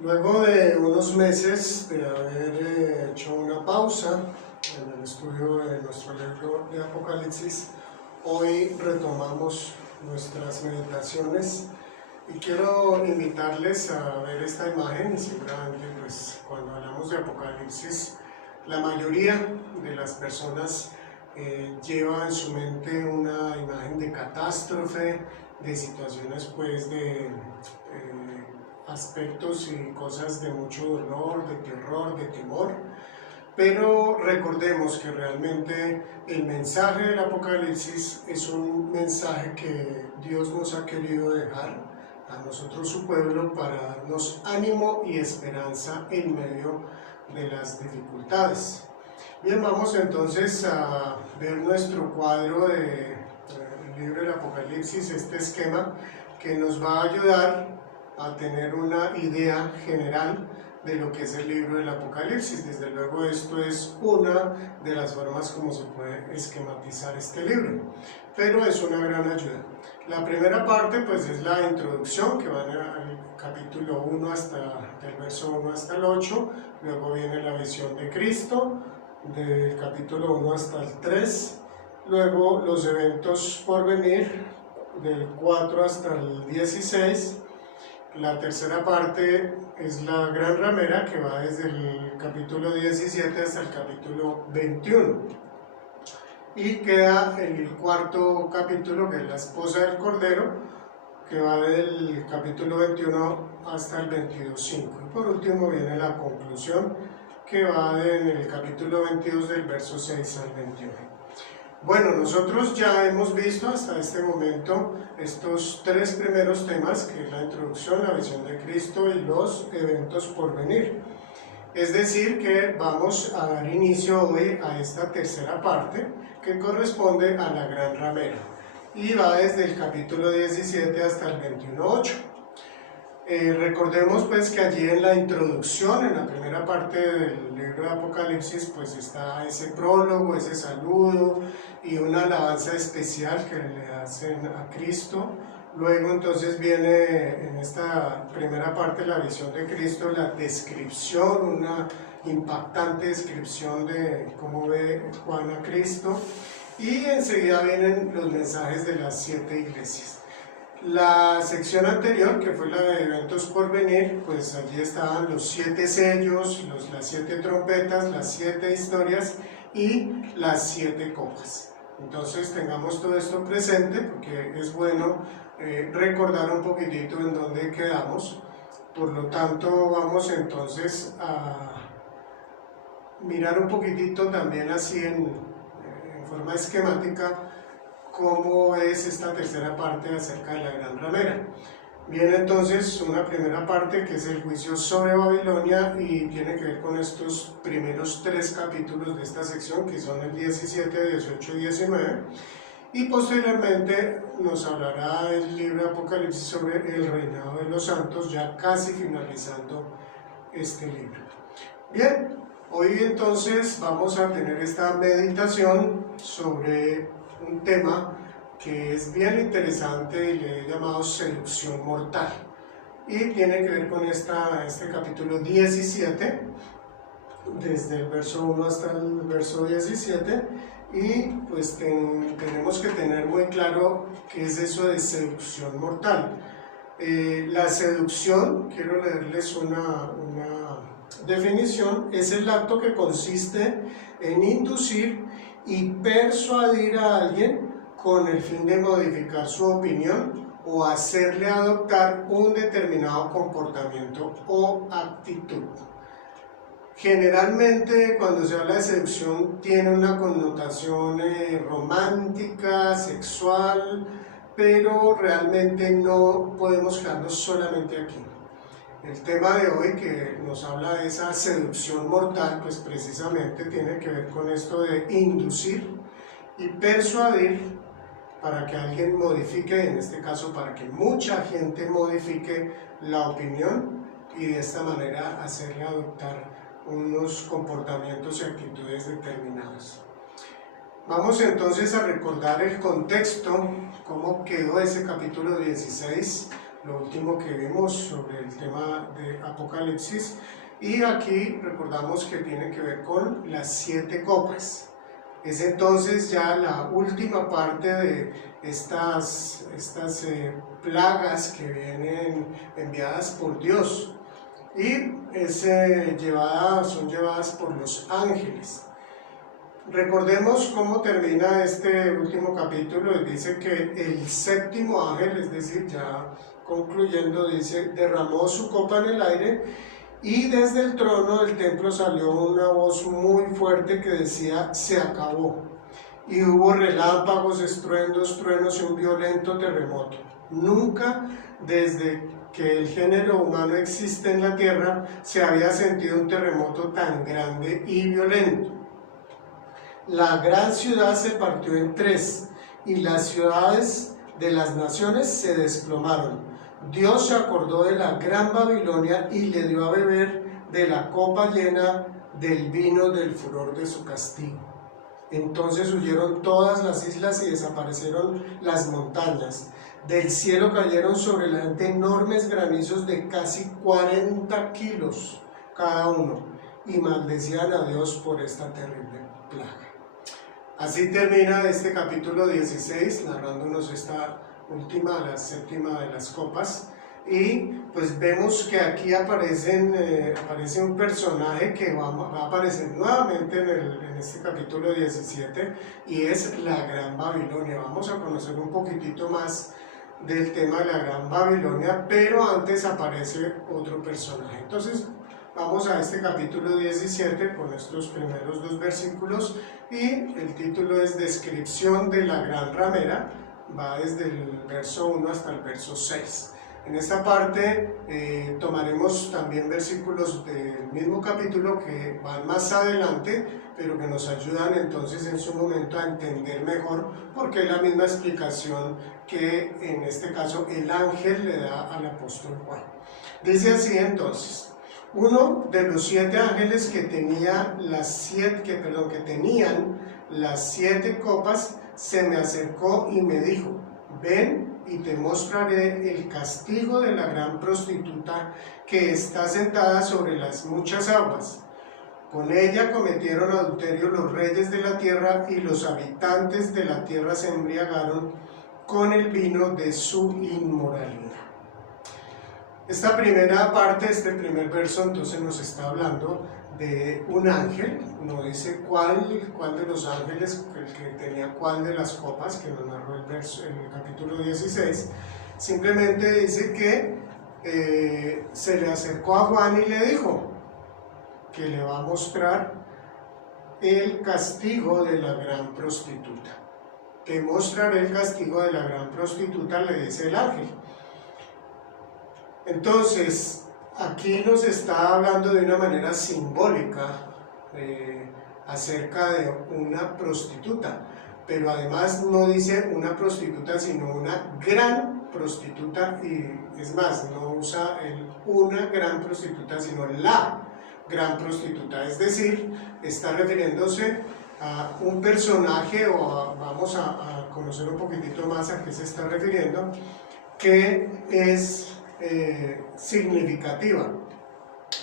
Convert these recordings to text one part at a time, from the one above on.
Luego de unos meses de haber hecho una pausa en el estudio de nuestro libro de Apocalipsis, hoy retomamos nuestras meditaciones y quiero invitarles a ver esta imagen. Seguramente pues cuando hablamos de Apocalipsis, la mayoría de las personas lleva en su mente una imagen de catástrofe, de situaciones pues de aspectos y cosas de mucho dolor, de terror, de temor. Pero recordemos que realmente el mensaje del Apocalipsis es un mensaje que Dios nos ha querido dejar a nosotros, su pueblo, para darnos ánimo y esperanza en medio de las dificultades. Bien, vamos entonces a ver nuestro cuadro del libro del Apocalipsis, este esquema que nos va a ayudar a tener una idea general de lo que es el libro del Apocalipsis. Desde luego esto es una de las formas como se puede esquematizar este libro, pero es una gran ayuda. La primera parte pues es la introducción, que va del capítulo 1 del verso 1 hasta el 8, luego viene la visión de Cristo, del capítulo 1 hasta el 3, luego los eventos por venir, del 4 hasta el 16, la tercera parte es la gran ramera, que va desde el capítulo 17 hasta el capítulo 21. Y queda el cuarto capítulo, que es la esposa del Cordero, que va del capítulo 21 hasta el 22.5. Y por último viene la conclusión, que va en el capítulo 22 del verso 6 al 21. Bueno, nosotros ya hemos visto hasta este momento estos tres primeros temas, que es la introducción, la visión de Cristo y los eventos por venir. Es decir, que vamos a dar inicio hoy a esta tercera parte, que corresponde a la gran ramera, y va desde el capítulo 17 hasta el 21.8. Recordemos pues que allí en la introducción, en la primera parte del libro de Apocalipsis, pues está ese prólogo, ese saludo y una alabanza especial que le hacen a Cristo. Luego entonces viene en esta primera parte la visión de Cristo, la descripción, una impactante descripción de cómo ve Juan a Cristo, y enseguida vienen los mensajes de las 7 iglesias. La sección anterior, que fue la de eventos por venir, pues allí estaban los 7 sellos, las 7 trompetas, las 7 historias y las 7 copas. Entonces tengamos todo esto presente, porque es bueno recordar un poquitito en dónde quedamos. Por lo tanto, vamos entonces a mirar un poquitito también así en forma esquemática cómo es esta tercera parte acerca de la gran ramera. Viene entonces una primera parte que es el juicio sobre Babilonia, y tiene que ver con estos primeros 3 capítulos de esta sección, que son el 17, 18 y 19, y posteriormente nos hablará el libro de Apocalipsis sobre el reinado de los santos, ya casi finalizando este libro. Bien, hoy entonces vamos a tener esta meditación sobre un tema que es bien interesante y le he llamado seducción mortal, y tiene que ver con este capítulo 17, desde el verso 1 hasta el verso 17, y pues tenemos que tener muy claro qué es eso de seducción mortal. La seducción, quiero leerles una definición, es el acto que consiste en inducir y persuadir a alguien con el fin de modificar su opinión o hacerle adoptar un determinado comportamiento o actitud. Generalmente cuando se habla de seducción tiene una connotación romántica, sexual, pero realmente no podemos quedarnos solamente aquí. El tema de hoy, que nos habla de esa seducción mortal, pues precisamente tiene que ver con esto de inducir y persuadir para que alguien modifique, en este caso para que mucha gente modifique la opinión, y de esta manera hacerle adoptar unos comportamientos y actitudes determinadas. Vamos entonces a recordar el contexto, cómo quedó ese capítulo 16 lo último que vimos sobre el tema de Apocalipsis. Y aquí recordamos que tiene que ver con las 7 copas. Es entonces ya la última parte de estas plagas que vienen enviadas por Dios y son llevadas por los ángeles. Recordemos cómo termina este último capítulo y dice que el 7º ángel, es decir, ya concluyendo, dice: derramó su copa en el aire y desde el trono del templo salió una voz muy fuerte que decía: se acabó. Y hubo relámpagos, estruendos, truenos y un violento terremoto. Nunca desde que el género humano existe en la tierra se había sentido un terremoto tan grande y violento. La gran ciudad se partió en 3 y las ciudades de las naciones se desplomaron. Dios se acordó de la gran Babilonia y le dio a beber de la copa llena del vino del furor de su castigo. Entonces huyeron todas las islas y desaparecieron las montañas. Del cielo cayeron sobre la gente enormes granizos de casi 40 kilos cada uno y maldecían a Dios por esta terrible plaga. Así termina este capítulo 16, narrándonos esta última, la 7ª de las copas. Y pues vemos que aquí aparece un personaje que va a aparecer nuevamente en este capítulo 17 y es la Gran Babilonia. Vamos a conocer un poquitito más del tema de la Gran Babilonia, pero antes aparece otro personaje. Entonces vamos a este capítulo 17 con estos primeros 2 versículos y el título es Descripción de la Gran Ramera. Va desde el verso 1 hasta el verso 6. En esta parte tomaremos también versículos del mismo capítulo que van más adelante, pero que nos ayudan entonces en su momento a entender mejor, porque es la misma explicación que en este caso el ángel le da al apóstol Juan. Dice así entonces: uno de los 7 ángeles que tenían las 7 copas se me acercó y me dijo: ven y te mostraré el castigo de la gran prostituta que está sentada sobre las muchas aguas. Con ella cometieron adulterio los reyes de la tierra y los habitantes de la tierra se embriagaron con el vino de su inmoralidad. Esta primera parte, este primer verso, entonces nos está hablando de un ángel. No dice cuál de los ángeles, el que tenía cuál de las copas, que nos narró el capítulo 16. Simplemente dice que se le acercó a Juan y le dijo que le va a mostrar el castigo de la gran prostituta. Te mostraré el castigo de la gran prostituta, le dice el ángel. Entonces, aquí nos está hablando de una manera simbólica acerca de una prostituta, pero además no dice una prostituta, sino una gran prostituta, y es más, no usa una gran prostituta, sino la gran prostituta, es decir, está refiriéndose a un personaje, vamos a conocer un poquitito más a qué se está refiriendo, que es significativa,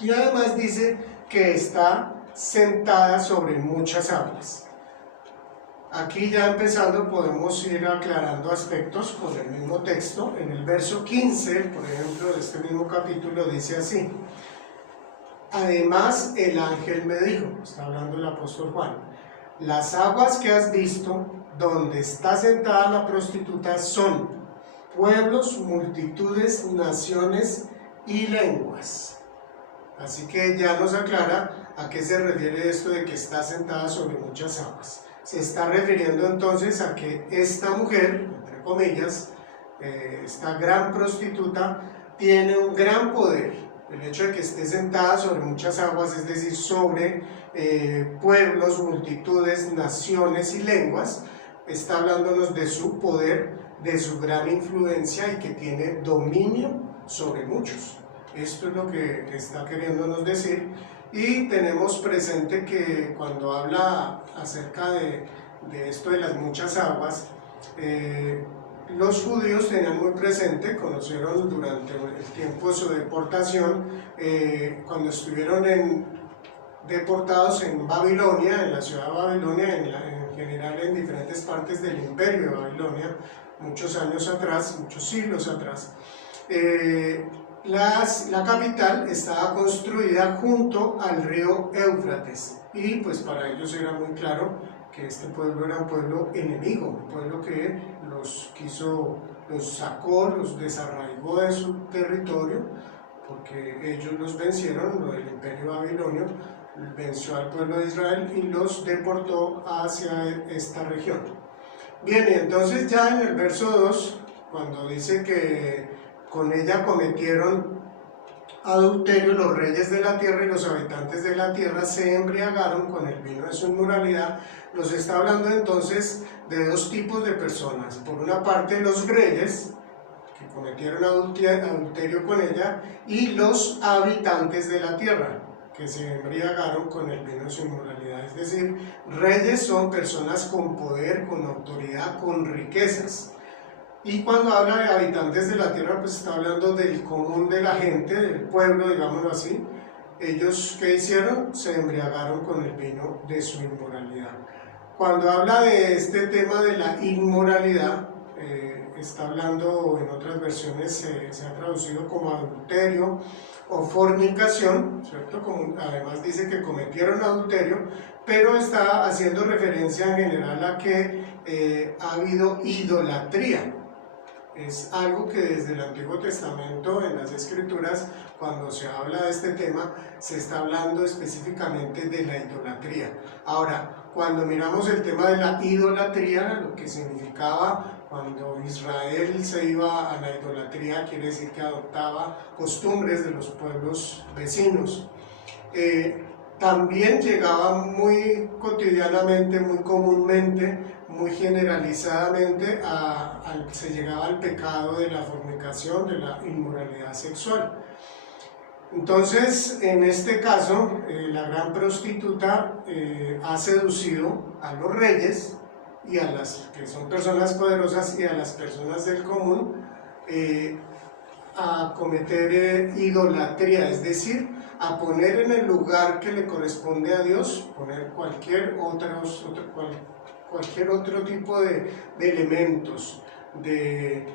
y además dice que está sentada sobre muchas aguas. Aquí ya empezando podemos ir aclarando aspectos con el mismo texto. En el verso 15, por ejemplo, de este mismo capítulo dice así: además el ángel me dijo, está hablando el apóstol Juan, las aguas que has visto donde está sentada la prostituta son pueblos, multitudes, naciones y lenguas. Así que ya nos aclara a qué se refiere esto de que está sentada sobre muchas aguas. Se está refiriendo entonces a que esta mujer, entre comillas, esta gran prostituta, tiene un gran poder. El hecho de que esté sentada sobre muchas aguas, es decir, sobre pueblos, multitudes, naciones y lenguas, está hablándonos de su poder, de su gran influencia y que tiene dominio sobre muchos. Esto es lo que está queriéndonos decir, y tenemos presente que cuando habla acerca de esto de las muchas aguas, los judíos tenían muy presente, conocieron durante el tiempo de su deportación, cuando estuvieron deportados en Babilonia, en la ciudad de Babilonia, en general en diferentes partes del imperio de Babilonia, muchos años atrás, muchos siglos atrás. La capital estaba construida junto al río Éufrates, y pues para ellos era muy claro que este pueblo era un pueblo enemigo, un pueblo que los sacó, los desarraigó de su territorio, porque ellos los vencieron, el imperio babilonio venció al pueblo de Israel y los deportó hacia esta región. Bien, y entonces ya en el verso 2, cuando dice que con ella cometieron adulterio los reyes de la tierra y los habitantes de la tierra se embriagaron con el vino de su inmoralidad, nos está hablando entonces de dos tipos de personas. Por una parte, los reyes, que cometieron adulterio con ella, y los habitantes de la tierra, que se embriagaron con el vino de su inmoralidad. Es decir, reyes son personas con poder, con autoridad, con riquezas. Y cuando habla de habitantes de la tierra, pues está hablando del común de la gente, del pueblo, digámoslo así. Ellos, ¿qué hicieron? Se embriagaron con el vino de su inmoralidad. Cuando habla de este tema de la inmoralidad, está hablando, en otras versiones se ha traducido como adulterio o fornicación, ¿cierto? Además dice que cometieron adulterio, pero está haciendo referencia en general a que ha habido idolatría. Es algo que desde el Antiguo Testamento, en las Escrituras, cuando se habla de este tema, se está hablando específicamente de la idolatría. Ahora, cuando miramos el tema de la idolatría, lo que significaba cuando Israel se iba a la idolatría, quiere decir que adoptaba costumbres de los pueblos vecinos. También llegaba muy cotidianamente, muy comúnmente, muy generalizadamente, se llegaba al pecado de la fornicación, de la inmoralidad sexual. Entonces, en este caso, la gran prostituta ha seducido a los reyes y a las que son personas poderosas y a las personas del común a cometer idolatría, es decir, a poner en el lugar que le corresponde a Dios, poner cualquier otro tipo de elementos, de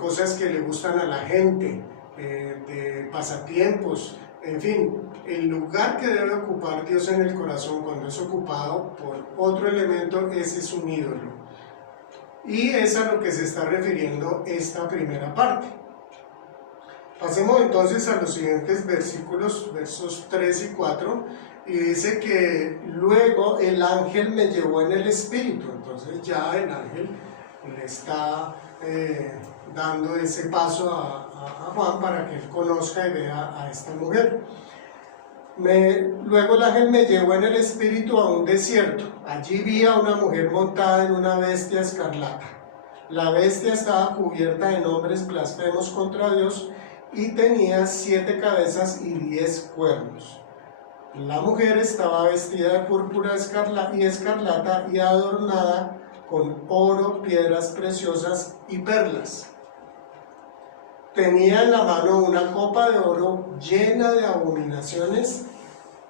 cosas que le gustan a la gente, de pasatiempos, en fin, el lugar que debe ocupar Dios en el corazón cuando es ocupado por otro elemento, ese es un ídolo. Y es a lo que se está refiriendo esta primera parte. Pasemos entonces a los siguientes versículos, versos 3 y 4, y dice que luego el ángel me llevó en el espíritu. Entonces ya el ángel le está dando ese paso a Juan para que él conozca y vea a esta mujer. Luego el ángel me llevó en el espíritu a un desierto. Allí vi a una mujer montada en una bestia escarlata. La bestia estaba cubierta de nombres blasfemos contra Dios y tenía 7 cabezas y 10 cuernos. La mujer estaba vestida de púrpura y escarlata y adornada con oro, piedras preciosas y perlas. Tenía en la mano una copa de oro llena de abominaciones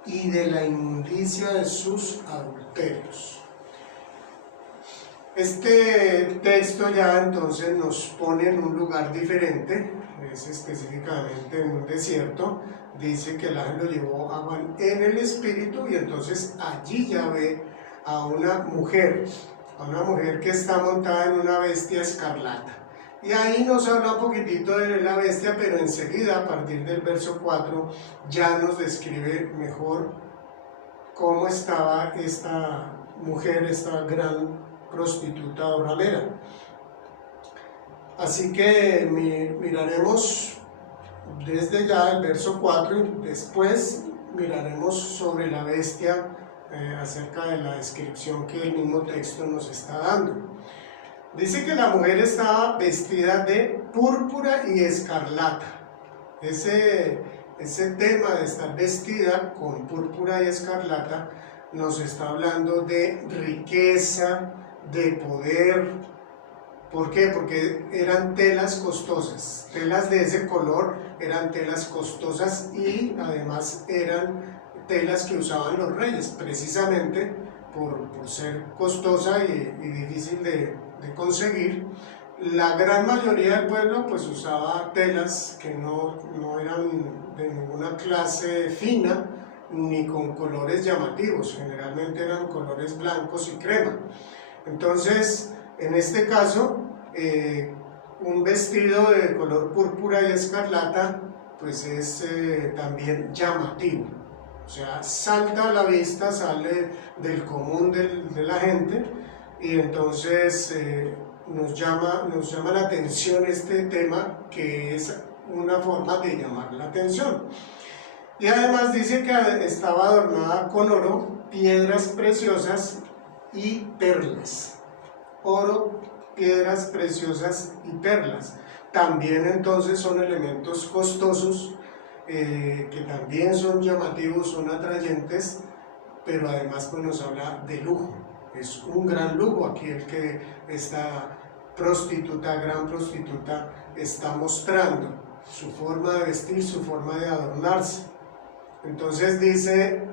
y de la inmundicia de sus adulterios. Este texto ya entonces nos pone en un lugar diferente, es específicamente en un desierto. Dice que el ángel lo llevó a Juan en el espíritu y entonces allí ya ve a una mujer que está montada en una bestia escarlata. Y ahí nos habla un poquitito de la bestia, pero enseguida, a partir del verso 4, ya nos describe mejor cómo estaba esta mujer, esta gran prostituta o ramera. Así que miraremos desde ya el verso 4 y después miraremos sobre la bestia acerca de la descripción que el mismo texto nos está dando. Dice que la mujer estaba vestida de púrpura y escarlata. Ese tema de estar vestida con púrpura y escarlata nos está hablando de riqueza, de poder, ¿Por qué? Porque eran telas costosas, telas de ese color eran telas costosas y además eran telas que usaban los reyes, precisamente por ser costosa y difícil de conseguir. La gran mayoría del pueblo pues usaba telas que no eran de ninguna clase fina ni con colores llamativos, generalmente eran colores blancos y crema. Entonces, en este caso, un vestido de color púrpura y escarlata pues es también llamativo, o sea, salta a la vista, sale del común de la gente, y entonces nos llama la atención este tema, que es una forma de llamar la atención. Y además dice que estaba adornada con oro, piedras preciosas y perlas. Oro, piedras preciosas y perlas. También entonces son elementos costosos, que también son llamativos, son atrayentes, pero además pues nos habla de lujo. Es un gran lujo aquí el que esta prostituta, gran prostituta, está mostrando su forma de vestir, su forma de adornarse. Entonces dice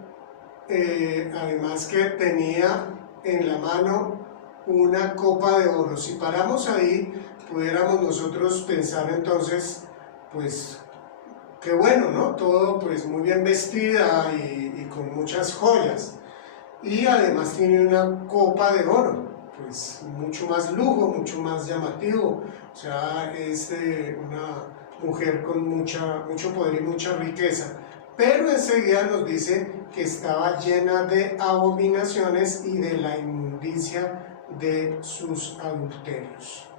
además que tenía en la mano una copa de oro. Si paramos ahí, pudiéramos nosotros pensar entonces, pues qué bueno, ¿no? Todo pues muy bien vestida y con muchas joyas. Y además tiene una copa de oro, pues mucho más lujo, mucho más llamativo. O sea, es una mujer con mucho poder y mucha riqueza. Pero enseguida nos dice que estaba llena de abominaciones y de la inmundicia de sus adulterios.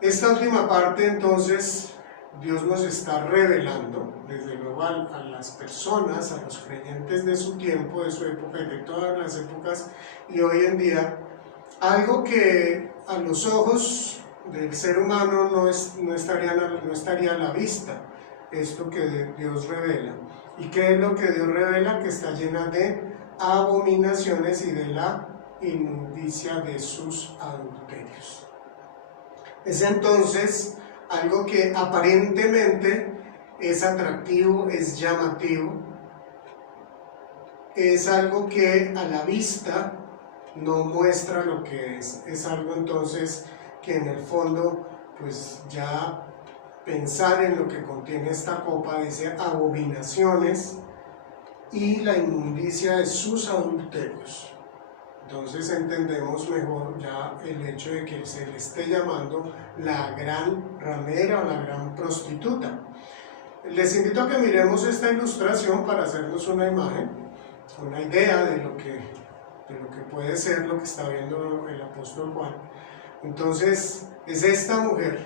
Esta última parte entonces Dios nos está revelando, desde luego a las personas, a los creyentes de su tiempo, de su época y de todas las épocas y hoy en día, algo que a los ojos del ser humano no estaría a la vista, esto que Dios revela. ¿Y qué es lo que Dios revela? Que está llena de abominaciones y de la inmundicia de sus adulterios. Es entonces algo que aparentemente es atractivo, es llamativo, es algo que a la vista no muestra lo que es algo entonces que en el fondo pues ya pensar en lo que contiene esta copa dice abominaciones y la inmundicia de sus adulterios. Entonces entendemos mejor ya el hecho de que se le esté llamando la gran ramera o la gran prostituta. Les invito a que miremos esta ilustración para hacernos una imagen, una idea de lo que puede ser lo que está viendo el apóstol Juan. Entonces es esta mujer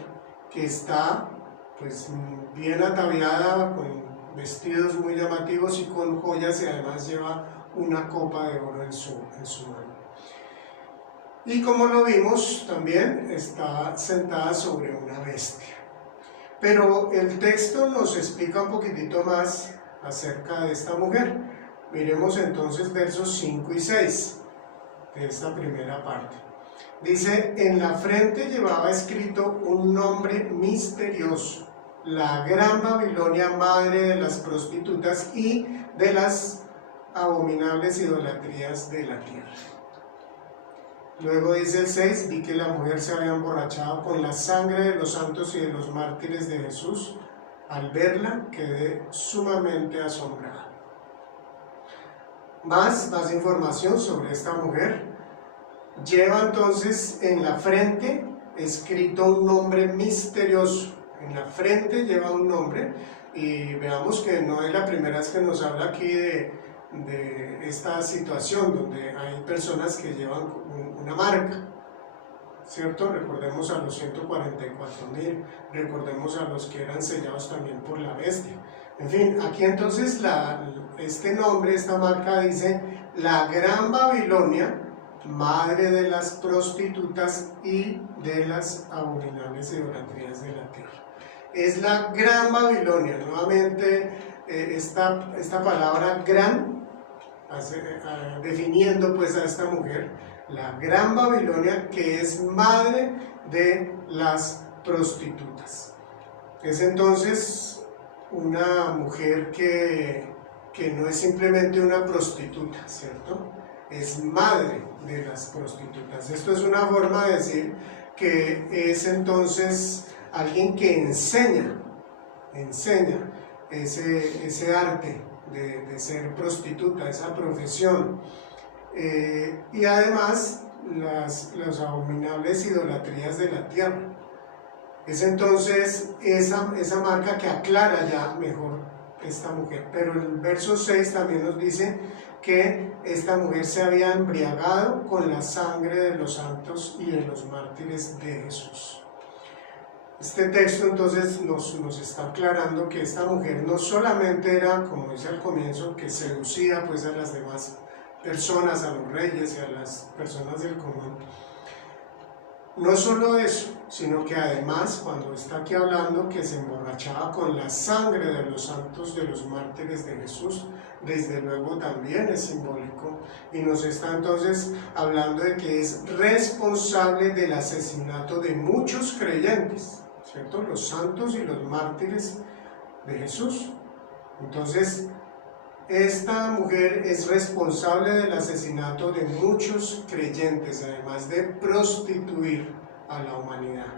que está pues bien ataviada con vestidos muy llamativos y con joyas, y además lleva una copa de oro en su mano. Y como lo vimos, también está sentada sobre una bestia. Pero el texto nos explica un poquitito más acerca de esta mujer. Miremos entonces versos 5 y 6 de esta primera parte. Dice: en la frente llevaba escrito un nombre misterioso, la Gran Babilonia, madre de las prostitutas y de las abominables idolatrías de la tierra. Luego dice el 6, vi que la mujer se había emborrachado con la sangre de los santos y de los mártires de Jesús. Al verla quedé sumamente asombrada. Más información sobre esta mujer. Lleva entonces en la frente escrito un nombre misterioso. En la frente lleva un nombre, y veamos que no es la primera vez que nos habla aquí de esta situación donde hay personas que llevan una marca, ¿cierto? Recordemos a los 144,000, recordemos a los que eran sellados también por la bestia. En fin, aquí entonces este nombre, esta marca dice la Gran Babilonia, madre de las prostitutas y de las abominables idolatrías de la tierra. Es la Gran Babilonia. Nuevamente esta palabra gran, definiendo pues a esta mujer, la Gran Babilonia, que es madre de las prostitutas. Es entonces una mujer que no es simplemente una prostituta, ¿cierto? Es madre de las prostitutas. Esto es una forma de decir que es entonces alguien que enseña ese arte de ser prostituta, esa profesión. Y además las abominables idolatrías de la tierra. Es entonces esa marca que aclara ya mejor esta mujer. Pero el verso 6 también nos dice que esta mujer se había embriagado con la sangre de los santos y de los mártires de Jesús. Este texto entonces nos está aclarando que esta mujer no solamente era, como dice al comienzo, que seducía pues a las demás personas, a los reyes y a las personas del común. No solo eso, sino que además, cuando está aquí hablando que se emborrachaba con la sangre de los santos, de los mártires de Jesús, desde luego también es simbólico, y nos está entonces hablando de que es responsable del asesinato de muchos creyentes, ¿cierto? Los santos y los mártires de Jesús. Entonces, esta mujer es responsable del asesinato de muchos creyentes, además de prostituir a la humanidad.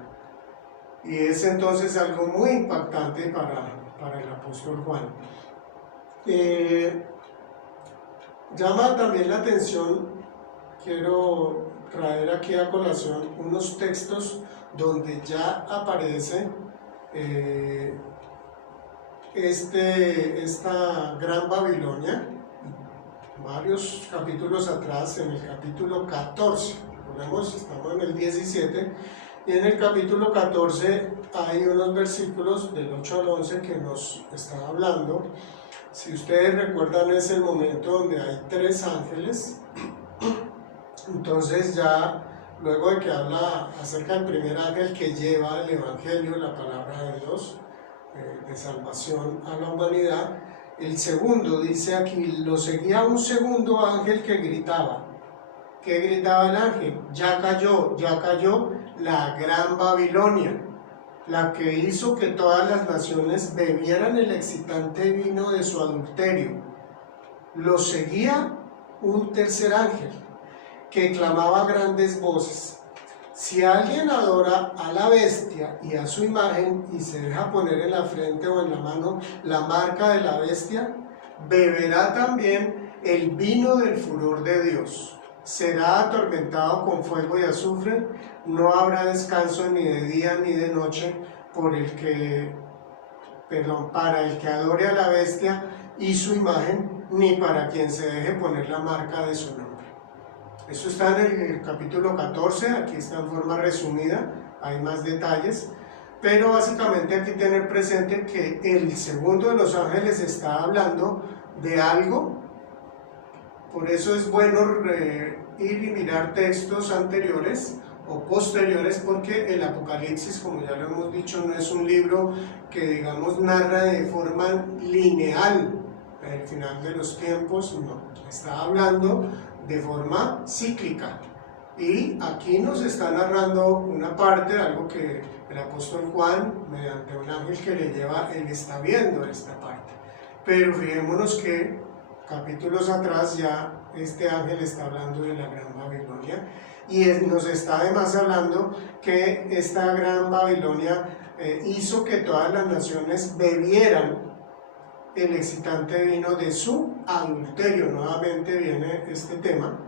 Y es entonces algo muy impactante para el apóstol Juan. Llama también la atención, quiero traer aquí a colación unos textos donde ya aparece esta Gran Babilonia, varios capítulos atrás, en el capítulo 14, recordemos, estamos en el 17, y en el capítulo 14 hay unos versículos del 8 al 11 que nos están hablando. Si ustedes recuerdan, es el momento donde hay 3 ángeles. Entonces ya, luego de que habla acerca del primer ángel que lleva el evangelio, la palabra de Dios, de salvación a la humanidad, el segundo, dice aquí, lo seguía un segundo ángel que gritaba. ¿Qué gritaba el ángel? Ya cayó la Gran Babilonia, la que hizo que todas las naciones bebieran el excitante vino de su adulterio. Lo seguía un tercer ángel, que clamaba a grandes voces: si alguien adora a la bestia y a su imagen y se deja poner en la frente o en la mano la marca de la bestia, beberá también el vino del furor de Dios. Será atormentado con fuego y azufre, no habrá descanso ni de día ni de noche para el que adore a la bestia y su imagen, ni para quien se deje poner la marca de su nombre. Eso está en el capítulo 14, aquí está en forma resumida, hay más detalles, pero básicamente aquí tener presente que el segundo de los ángeles está hablando de algo. Por eso es bueno ir y mirar textos anteriores o posteriores, porque el Apocalipsis, como ya lo hemos dicho, no es un libro que, digamos, narra de forma lineal el final de los tiempos, no, está hablando de forma cíclica, y aquí nos está narrando una parte de algo que el apóstol Juan, mediante un ángel que le lleva, él está viendo esta parte. Pero fijémonos que capítulos atrás ya este ángel está hablando de la Gran Babilonia, y nos está además hablando que esta Gran Babilonia hizo que todas las naciones bebieran el excitante vino de su adulterio. Nuevamente viene este tema.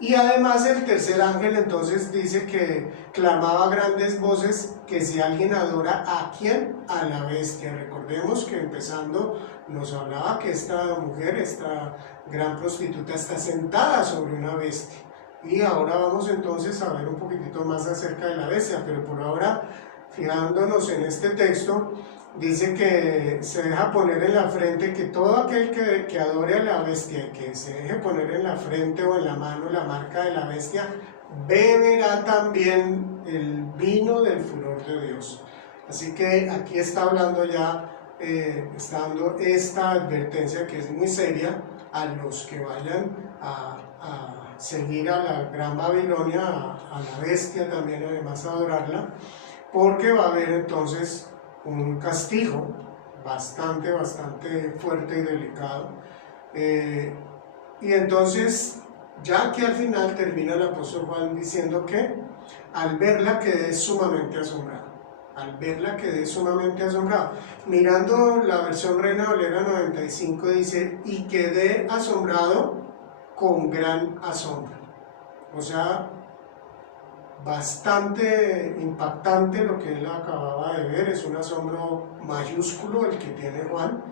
Y además el tercer ángel entonces dice que clamaba a grandes voces que si alguien adora ¿a quién? A la bestia. Recordemos que empezando nos hablaba que esta mujer, esta gran prostituta, está sentada sobre una bestia. Y ahora vamos entonces a ver un poquitito más acerca de la bestia, pero por ahora, fijándonos en este texto, dice que se deja poner en la frente, que todo aquel que adore a la bestia, que se deje poner en la frente o en la mano la marca de la bestia, beberá también el vino del furor de Dios. Así que aquí está hablando ya, está dando esta advertencia que es muy seria a los que vayan a seguir a la Gran Babilonia, a la bestia también, además adorarla, porque va a haber entonces un castigo bastante fuerte y delicado. Y entonces, ya que al final termina el apóstol Juan diciendo que al verla quedé sumamente asombrado. Al verla quedé sumamente asombrado. Mirando la versión Reina Valera 95 dice, y quedé asombrado con gran asombro. O sea, bastante impactante lo que él acababa de ver, es un asombro mayúsculo el que tiene Juan.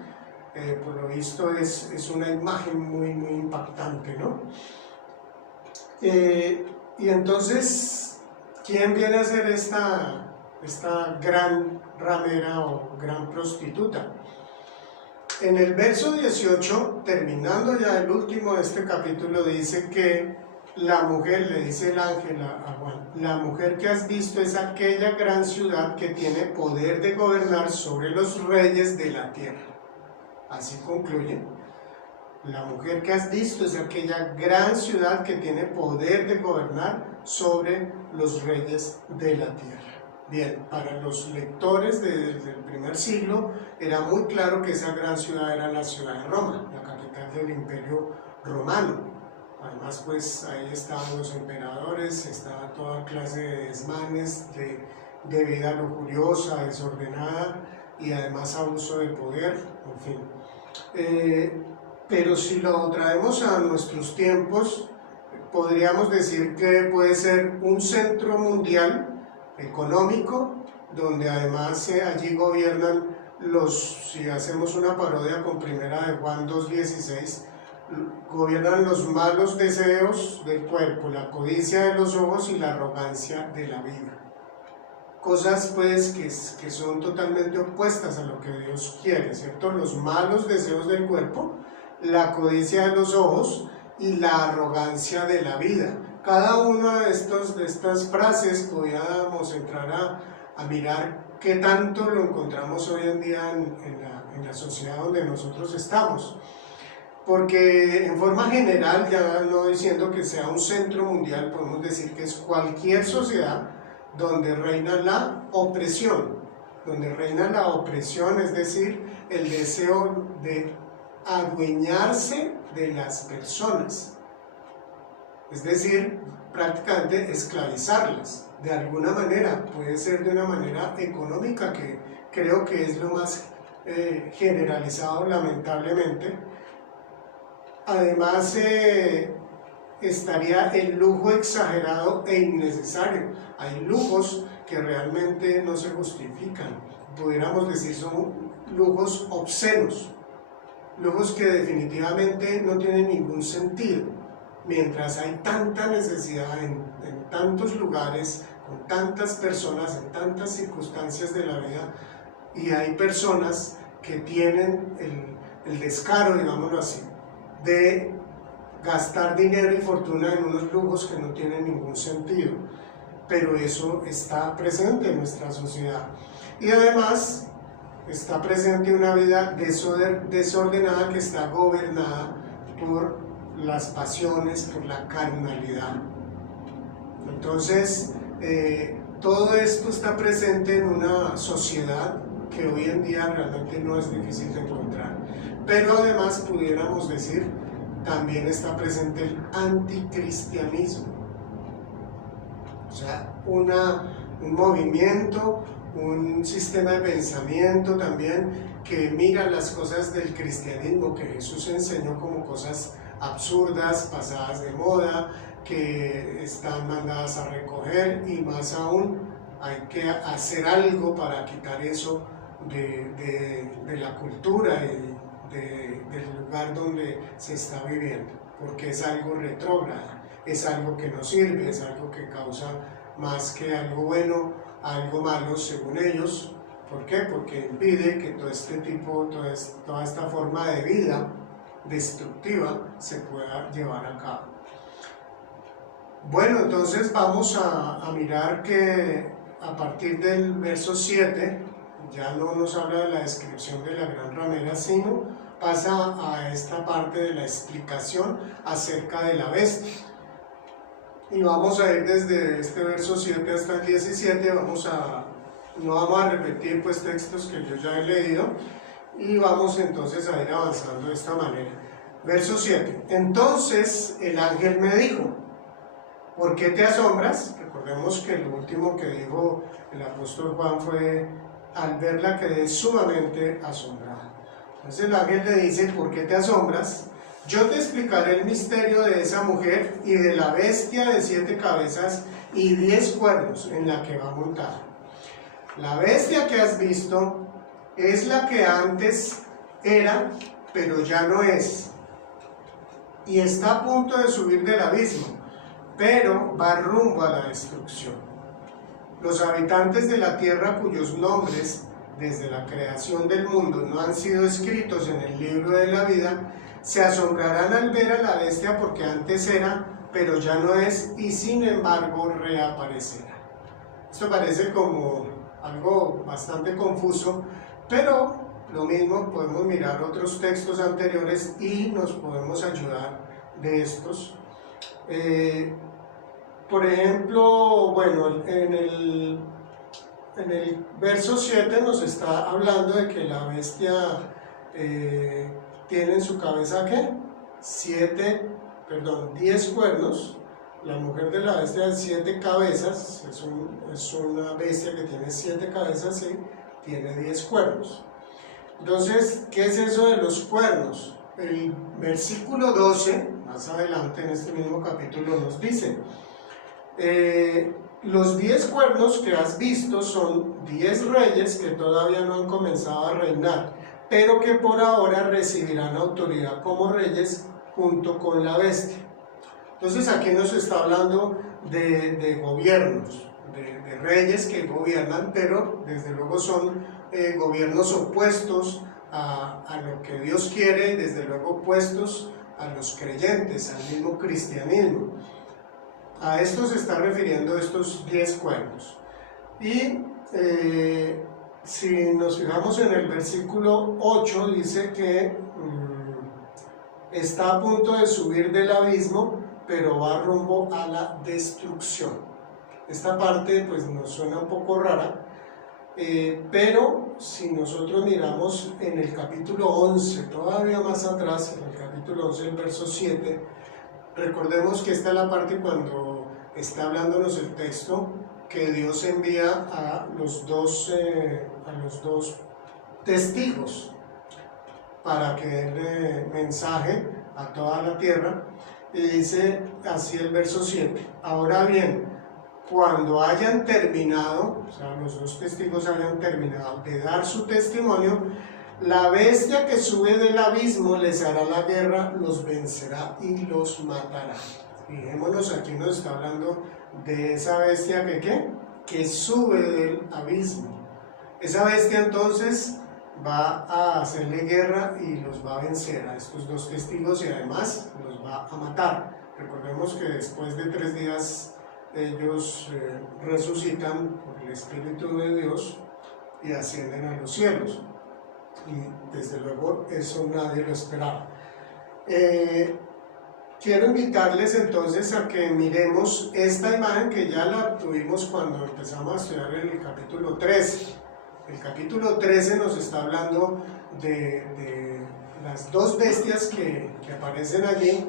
Por lo visto es una imagen muy impactante, ¿no? Y entonces, ¿quién viene a ser esta gran ramera o gran prostituta? En el verso 18, terminando ya el último de este capítulo, dice que la mujer, le dice el ángel a Juan, la mujer que has visto es aquella gran ciudad que tiene poder de gobernar sobre los reyes de la tierra. Así concluye. La mujer que has visto es aquella gran ciudad que tiene poder de gobernar sobre los reyes de la tierra. Bien, para los lectores del primer siglo era muy claro que esa gran ciudad era la ciudad de Roma, la capital del Imperio Romano. Además, pues ahí estaban los emperadores, estaba toda clase de desmanes, de vida lujuriosa, desordenada y además abuso de poder, en fin. Pero si lo traemos a nuestros tiempos, podríamos decir que puede ser un centro mundial económico, donde además allí gobiernan si hacemos una parodia con primera de Juan 2:16, gobiernan los malos deseos del cuerpo, la codicia de los ojos y la arrogancia de la vida. Cosas pues que son totalmente opuestas a lo que Dios quiere, ¿cierto? Los malos deseos del cuerpo, la codicia de los ojos y la arrogancia de la vida. Cada una de estas frases podíamos entrar a mirar qué tanto lo encontramos hoy en día en la sociedad donde nosotros estamos. Porque en forma general, ya no diciendo que sea un centro mundial, podemos decir que es cualquier sociedad donde reina la opresión. Donde reina la opresión, es decir, el deseo de adueñarse de las personas. Es decir, prácticamente esclavizarlas. De alguna manera, puede ser de una manera económica, que creo que es lo más generalizado, lamentablemente. Además, estaría el lujo exagerado e innecesario. Hay lujos que realmente no se justifican. Pudiéramos decir son lujos obscenos, lujos que definitivamente no tienen ningún sentido. Mientras hay tanta necesidad en tantos lugares, con tantas personas, en tantas circunstancias de la vida, y hay personas que tienen el descaro, digámoslo así, de gastar dinero y fortuna en unos lujos que no tienen ningún sentido, pero eso está presente en nuestra sociedad. Y además está presente una vida desordenada que está gobernada por las pasiones, por la carnalidad. Entonces, todo esto está presente en una sociedad que hoy en día realmente no es difícil de encontrar. Pero además pudiéramos decir, también está presente el anticristianismo. O sea, un movimiento, un sistema de pensamiento también que mira las cosas del cristianismo que Jesús enseñó como cosas absurdas, pasadas de moda, que están mandadas a recoger, y más aún hay que hacer algo para quitar eso de la cultura y del lugar donde se está viviendo, porque es algo retrógrado, es algo que no sirve, es algo que causa más que algo bueno, algo malo según ellos. ¿Por qué? Porque impide que todo este tipo, toda esta forma de vida destructiva se pueda llevar a cabo. Bueno, entonces vamos a mirar que a partir del verso 7 ya no nos habla de la descripción de la gran ramera, sino pasa a esta parte de la explicación acerca de la bestia. y vamos a ir desde este verso 7 hasta el 17, no vamos a repetir pues textos que yo ya he leído, y vamos entonces a ir avanzando de esta manera. Verso 7, entonces el ángel me dijo, ¿por qué te asombras? Recordemos que lo último que dijo el apóstol Juan fue, al verla quedé sumamente asombrada. Entonces el ángel le dice, ¿por qué te asombras? Yo te explicaré el misterio de esa mujer y de la bestia de 7 cabezas y 10 cuernos en la que va montada. La bestia que has visto es la que antes era, pero ya no es, y está a punto de subir del abismo, pero va rumbo a la destrucción. Los habitantes de la tierra cuyos nombres desde la creación del mundo no han sido escritos en el libro de la vida, se asombrarán al ver a la bestia porque antes era, pero ya no es, y sin embargo reaparecerá. Esto parece como algo bastante confuso, pero lo mismo podemos mirar otros textos anteriores y nos podemos ayudar de estos. Por ejemplo, bueno, en el verso 7 nos está hablando de que la bestia tiene en su cabeza ¿qué? 10 cuernos. La mujer de la bestia de 7 cabezas, es una bestia que tiene 7 cabezas y tiene 10 cuernos. Entonces, ¿qué es eso de los cuernos? El versículo 12, más adelante en este mismo capítulo, nos dice, los 10 cuernos que has visto son 10 reyes que todavía no han comenzado a reinar, pero que por ahora recibirán autoridad como reyes junto con la bestia. Entonces aquí nos está hablando de gobiernos, de reyes que gobiernan, pero desde luego son gobiernos opuestos a lo que Dios quiere, desde luego opuestos a los creyentes, al mismo cristianismo. A esto se está refiriendo estos 10 cuernos. Y si nos fijamos en el versículo 8, dice que está a punto de subir del abismo, pero va rumbo a la destrucción. Esta parte pues nos suena un poco rara, pero si nosotros miramos en el capítulo 11, todavía más atrás, en el capítulo 11, el verso 7, recordemos que esta es la parte cuando está hablándonos el texto, que Dios envía a los dos testigos para que den mensaje a toda la tierra, y dice así el verso 7, ahora bien, cuando hayan terminado, o sea, los dos testigos hayan terminado de dar su testimonio, la bestia que sube del abismo les hará la guerra, los vencerá y los matará. Fijémonos, aquí nos está hablando de esa bestia que sube del abismo. Esa bestia entonces va a hacerle guerra y los va a vencer a estos dos testigos y además los va a matar. Recordemos que después de 3 días ellos resucitan por el Espíritu de Dios y ascienden a los cielos. Y desde luego eso nadie lo esperaba. Quiero invitarles entonces a que miremos esta imagen que ya la tuvimos cuando empezamos a estudiar el capítulo 13. El capítulo 13 nos está hablando de las 2 bestias que aparecen allí,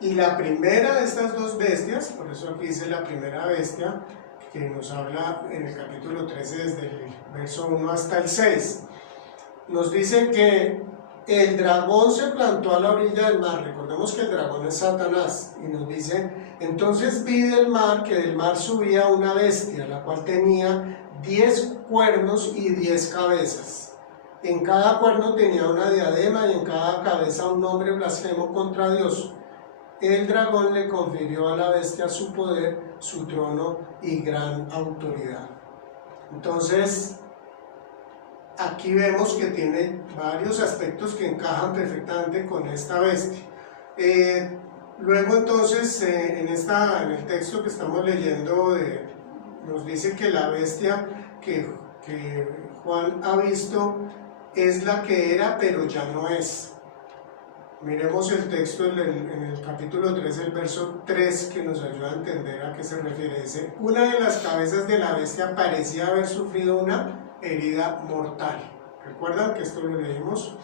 y la primera de estas 2 bestias, por eso aquí dice la primera bestia, que nos habla en el capítulo 13 desde el verso 1 hasta el 6. Nos dice que el dragón se plantó a la orilla del mar. Recordemos que el dragón es Satanás, y nos dice, entonces vi del mar que del mar subía una bestia, la cual tenía 10 cuernos y 10 cabezas. En cada cuerno tenía una diadema y en cada cabeza un nombre blasfemo contra Dios. El dragón le confirió a la bestia su poder, su trono y gran autoridad. Entonces, aquí vemos que tiene varios aspectos que encajan perfectamente con esta bestia. Luego entonces, en el texto que estamos leyendo, nos dice que la bestia que Juan ha visto es la que era, pero ya no es. Miremos el texto en el capítulo 3, el verso 3, que nos ayuda a entender a qué se refiere. Dice: una de las cabezas de la bestia parecía haber sufrido una herida mortal. ¿Recuerdan que esto lo leímos?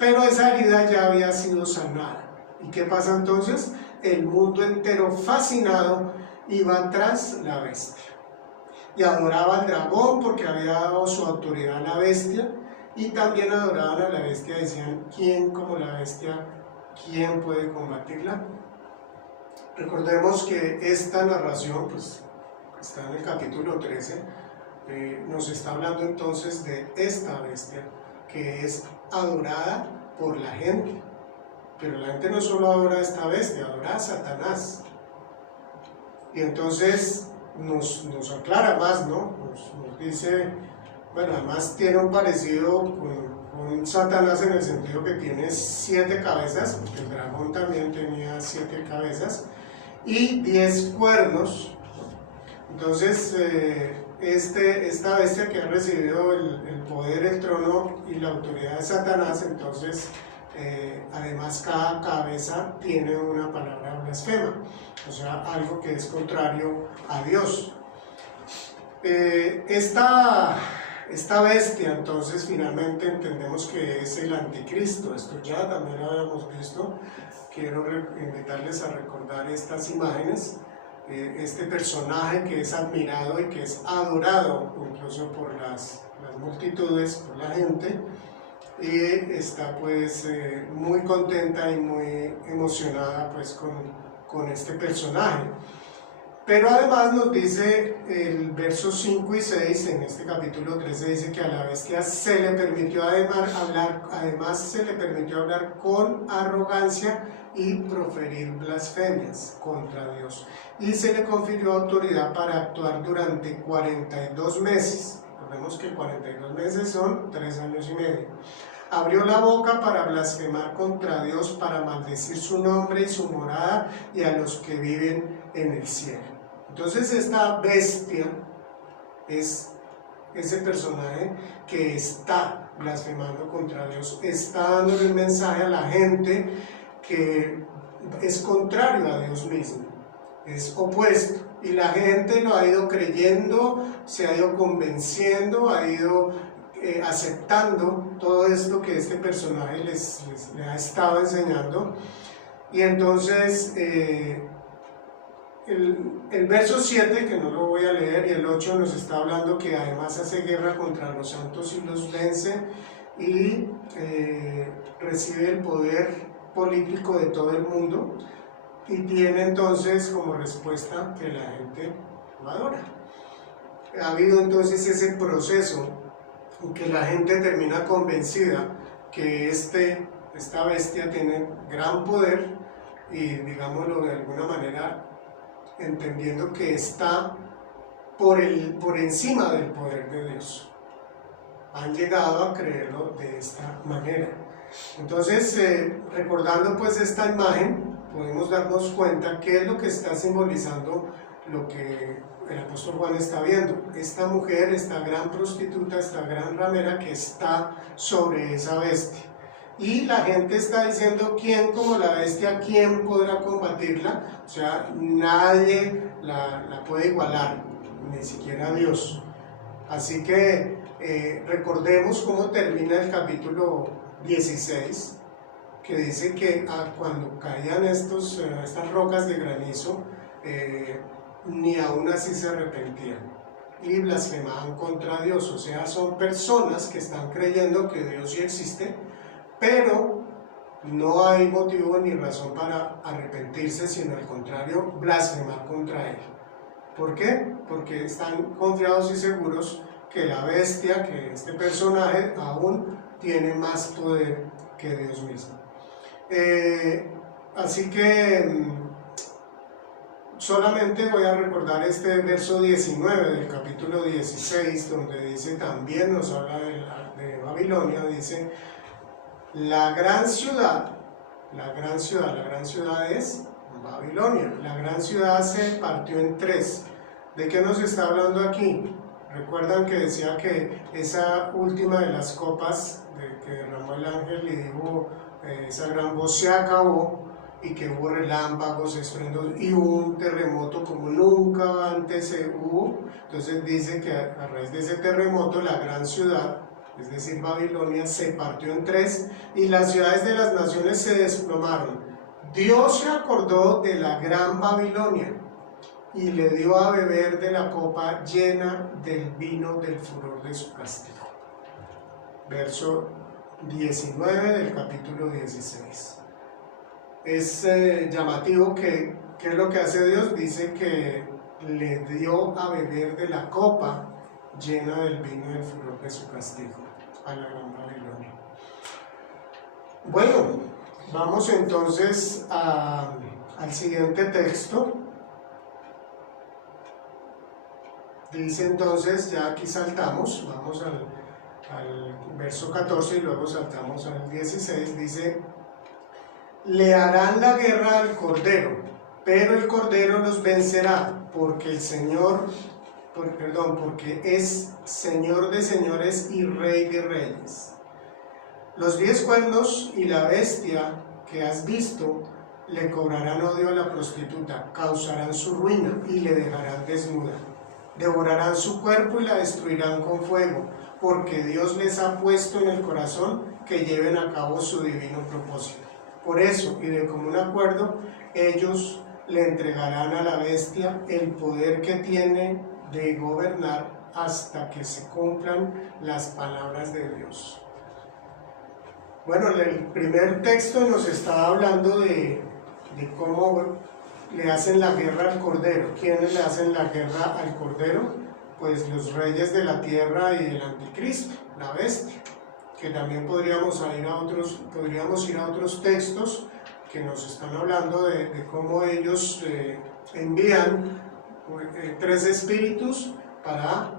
Pero esa herida ya había sido sanada. ¿Y qué pasa entonces? El mundo entero, fascinado, iba tras la bestia. Y adoraba al dragón porque había dado su autoridad a la bestia. Y también adoraban a la bestia, decían: ¿quién como la bestia? ¿Quién puede combatirla? Recordemos que esta narración, pues, está en el capítulo 13, nos está hablando entonces de esta bestia que es adorada por la gente. Pero la gente no solo adora a esta bestia, adora a Satanás. Y entonces nos aclara más, ¿no? Nos dice, bueno, además tiene un parecido con Satanás en el sentido que tiene 7 cabezas, porque el dragón también tenía 7 cabezas, y 10 cuernos. Entonces, esta bestia que ha recibido el poder, el trono y la autoridad de Satanás, entonces, además cada cabeza tiene una palabra blasfema, o sea, algo que es contrario a Dios. Esta bestia, entonces, finalmente entendemos que es el anticristo. Esto ya también lo habíamos visto. Quiero invitarles a recordar estas imágenes. Este personaje que es admirado y que es adorado incluso por las multitudes, por la gente, y está pues muy contenta y muy emocionada pues con este personaje. Pero además nos dice el verso 5 y 6, en este capítulo 13, dice que a la bestia se le permitió además se le permitió hablar con arrogancia y proferir blasfemias contra Dios. Y se le confirió autoridad para actuar durante 42 meses. Recordemos que 42 meses son 3 años y medio. Abrió la boca para blasfemar contra Dios, para maldecir su nombre y su morada y a los que viven en el cielo. Entonces esta bestia es ese personaje que está blasfemando contra Dios, está dándole un mensaje a la gente que es contrario a Dios mismo, es opuesto, y la gente lo ha ido creyendo, se ha ido convenciendo, ha ido aceptando todo esto que este personaje le ha estado enseñando. Y entonces el verso 7, que no lo voy a leer, y el 8 nos está hablando que además hace guerra contra los santos y los vence, y recibe el poder político de todo el mundo, y tiene entonces como respuesta que la gente lo adora. Ha habido entonces ese proceso en que la gente termina convencida que esta bestia tiene gran poder, y digámoslo de alguna manera, entendiendo que está por encima del poder de Dios. Han llegado a creerlo de esta manera. Entonces, recordando pues esta imagen, podemos darnos cuenta qué es lo que está simbolizando lo que el apóstol Juan está viendo. Esta mujer, esta gran prostituta, esta gran ramera que está sobre esa bestia. Y la gente está diciendo: ¿quién como la bestia? ¿Quién podrá combatirla? O sea, nadie la puede igualar, ni siquiera Dios. Así que recordemos cómo termina el capítulo 16, que dice que cuando caían estas rocas de granizo, ni aún así se arrepentían y blasfemaban contra Dios. O sea, son personas que están creyendo que Dios sí existe, pero no hay motivo ni razón para arrepentirse, sino al contrario, blasfemar contra Él. ¿Por qué? Porque están confiados y seguros que la bestia, que este personaje, aún tiene más poder que Dios mismo. Así que solamente voy a recordar este verso 19 del capítulo 16, donde dice, también nos habla de Babilonia, dice: la gran ciudad es Babilonia. La gran ciudad se partió en 3. ¿De qué nos está hablando aquí? Recuerdan que decía que esa última de las copas que derramó el ángel y dijo esa gran voz se acabó y que hubo relámpagos, estruendos y un terremoto como nunca antes se hubo. Entonces dice que a raíz de ese terremoto la gran ciudad, es decir Babilonia, se partió en tres y las ciudades de las naciones se desplomaron. Dios se acordó de la gran Babilonia y le dio a beber de la copa llena del vino del furor de su castigo. Verso 19 del capítulo 16. Es llamativo que ¿qué es lo que hace Dios? Dice que le dio a beber de la copa llena del vino del furor de su castigo a la gran Babilonia. Bueno, vamos entonces al siguiente texto. Dice entonces, ya aquí saltamos, vamos al verso 14 y luego saltamos al 16, dice: le harán la guerra al Cordero, pero el Cordero los vencerá, porque es Señor de señores y Rey de reyes. Los 10 cuernos y la bestia que has visto le cobrarán odio a la prostituta, causarán su ruina y le dejarán desnuda. Devorarán su cuerpo y la destruirán con fuego, porque Dios les ha puesto en el corazón que lleven a cabo su divino propósito. Por eso, y de común acuerdo, ellos le entregarán a la bestia el poder que tiene de gobernar hasta que se cumplan las palabras de Dios. Bueno, el primer texto nos está hablando de cómo le hacen la guerra al Cordero. ¿Quiénes le hacen la guerra al Cordero? Pues los reyes de la tierra y el anticristo, la bestia, que también podríamos ir a otros textos que nos están hablando de cómo ellos envían 3 espíritus para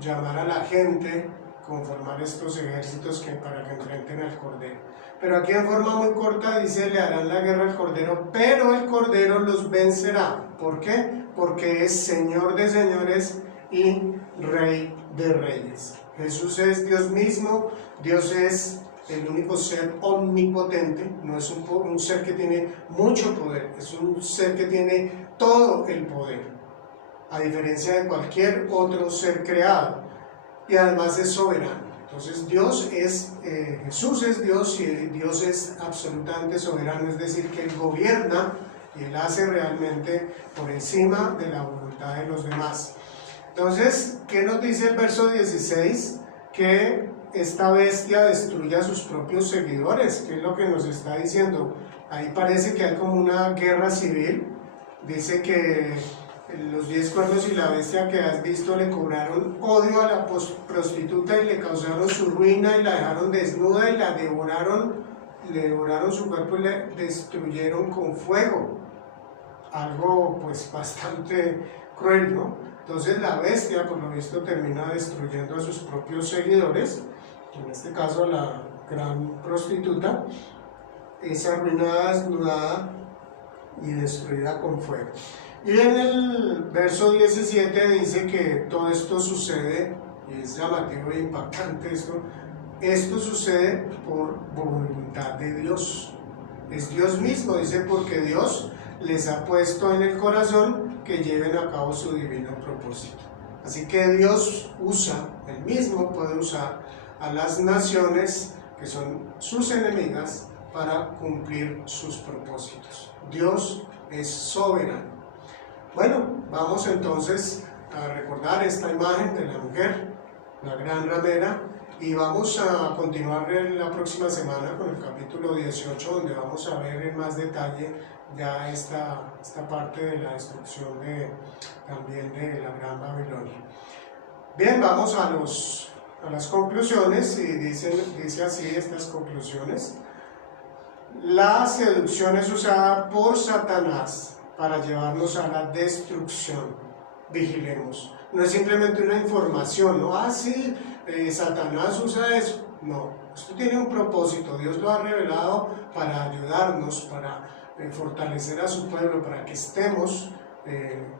llamar a la gente, conformar estos ejércitos para que enfrenten al Cordero. Pero aquí en forma muy corta dice: le harán la guerra al Cordero, pero el Cordero los vencerá. ¿Por qué? Porque es Señor de señores y Rey de reyes. Jesús es Dios mismo, Dios es el único ser omnipotente, no es un ser que tiene mucho poder, es un ser que tiene todo el poder, a diferencia de cualquier otro ser creado, y además es soberano. Entonces Jesús es Dios y Dios es absolutamente soberano, es decir, que Él gobierna y Él hace realmente por encima de la voluntad de los demás. Entonces, ¿qué nos dice el verso 16? Que esta bestia destruye a sus propios seguidores. ¿Qué es lo que nos está diciendo? Ahí parece que hay como una guerra civil. Dice que los 10 cuernos y la bestia que has visto le cobraron odio a la prostituta y le causaron su ruina y la dejaron desnuda y la devoraron, le devoraron su cuerpo y le destruyeron con fuego. Algo pues bastante cruel, ¿no? Entonces la bestia, por lo visto, termina destruyendo a sus propios seguidores, en este caso a la gran prostituta, es arruinada, desnudada y destruida con fuego. Y en el verso 17 dice que todo esto sucede, y es llamativo e impactante esto sucede por voluntad de Dios. Es Dios mismo, dice, porque Dios les ha puesto en el corazón que lleven a cabo su divino propósito. Así que Dios Él mismo puede usar a las naciones que son sus enemigas para cumplir sus propósitos. Dios es soberano. Bueno, vamos entonces a recordar esta imagen de la mujer, la gran ramera, y vamos a continuar en la próxima semana con el capítulo 18, donde vamos a ver en más detalle ya esta parte de la destrucción también de la gran Babilonia. Bien, vamos a las conclusiones, y dice así estas conclusiones. La seducción es usada por Satanás para llevarnos a la destrucción. Vigilemos. No es simplemente una información, ¿no? Sí, Satanás usa eso. No, esto tiene un propósito. Dios lo ha revelado para ayudarnos, para fortalecer a su pueblo, para que estemos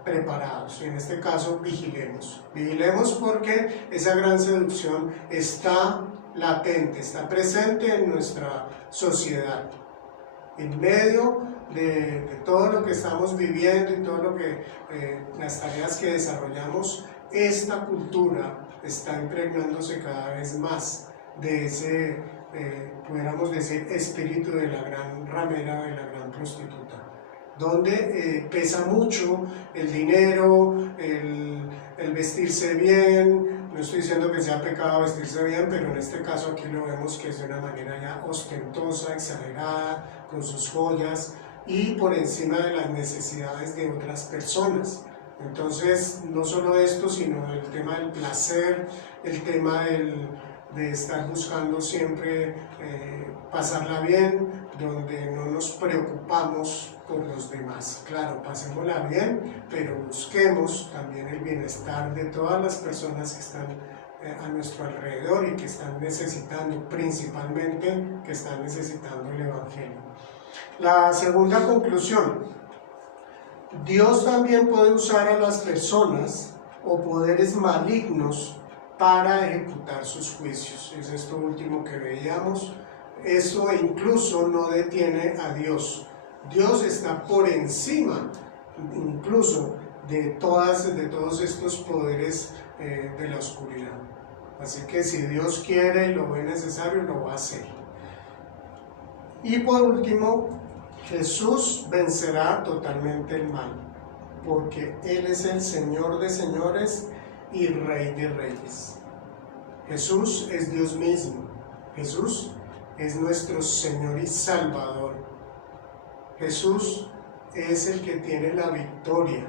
preparados. Y en este caso, vigilemos. Vigilemos porque esa gran seducción está latente, está presente en nuestra sociedad. En medio de todo lo que estamos viviendo y todo lo que las tareas que desarrollamos, esta cultura está impregnándose cada vez más de ese, pudiéramos decir, espíritu de la gran ramera, de la gran prostituta, donde pesa mucho el dinero, el vestirse bien. No estoy diciendo que sea pecado vestirse bien, pero en este caso aquí lo vemos que es de una manera ya ostentosa, exagerada, con sus joyas y por encima de las necesidades de otras personas. Entonces, no solo esto, sino el tema del placer, el tema de estar buscando siempre pasarla bien, donde no nos preocupamos por los demás. Claro, pasémosla bien, pero busquemos también el bienestar de todas las personas que están a nuestro alrededor y que están necesitando, principalmente, que están necesitando el Evangelio. La segunda conclusión: Dios también puede usar a las personas o poderes malignos para ejecutar sus juicios. Es esto último que veíamos. Eso incluso no detiene a Dios. Dios está por encima incluso de todos estos poderes de la oscuridad. Así que si Dios quiere y lo ve necesario, lo va a hacer. Y por último, Jesús vencerá totalmente el mal, porque Él es el Señor de señores y Rey de reyes. Jesús es Dios mismo. Jesús es nuestro Señor y Salvador. Jesús es el que tiene la victoria.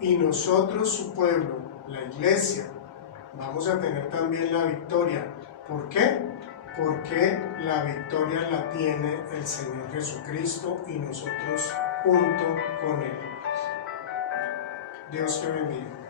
Y nosotros, su pueblo, la iglesia, vamos a tener también la victoria. ¿Por qué? Porque la victoria la tiene el Señor Jesucristo y nosotros junto con Él. Dios te bendiga.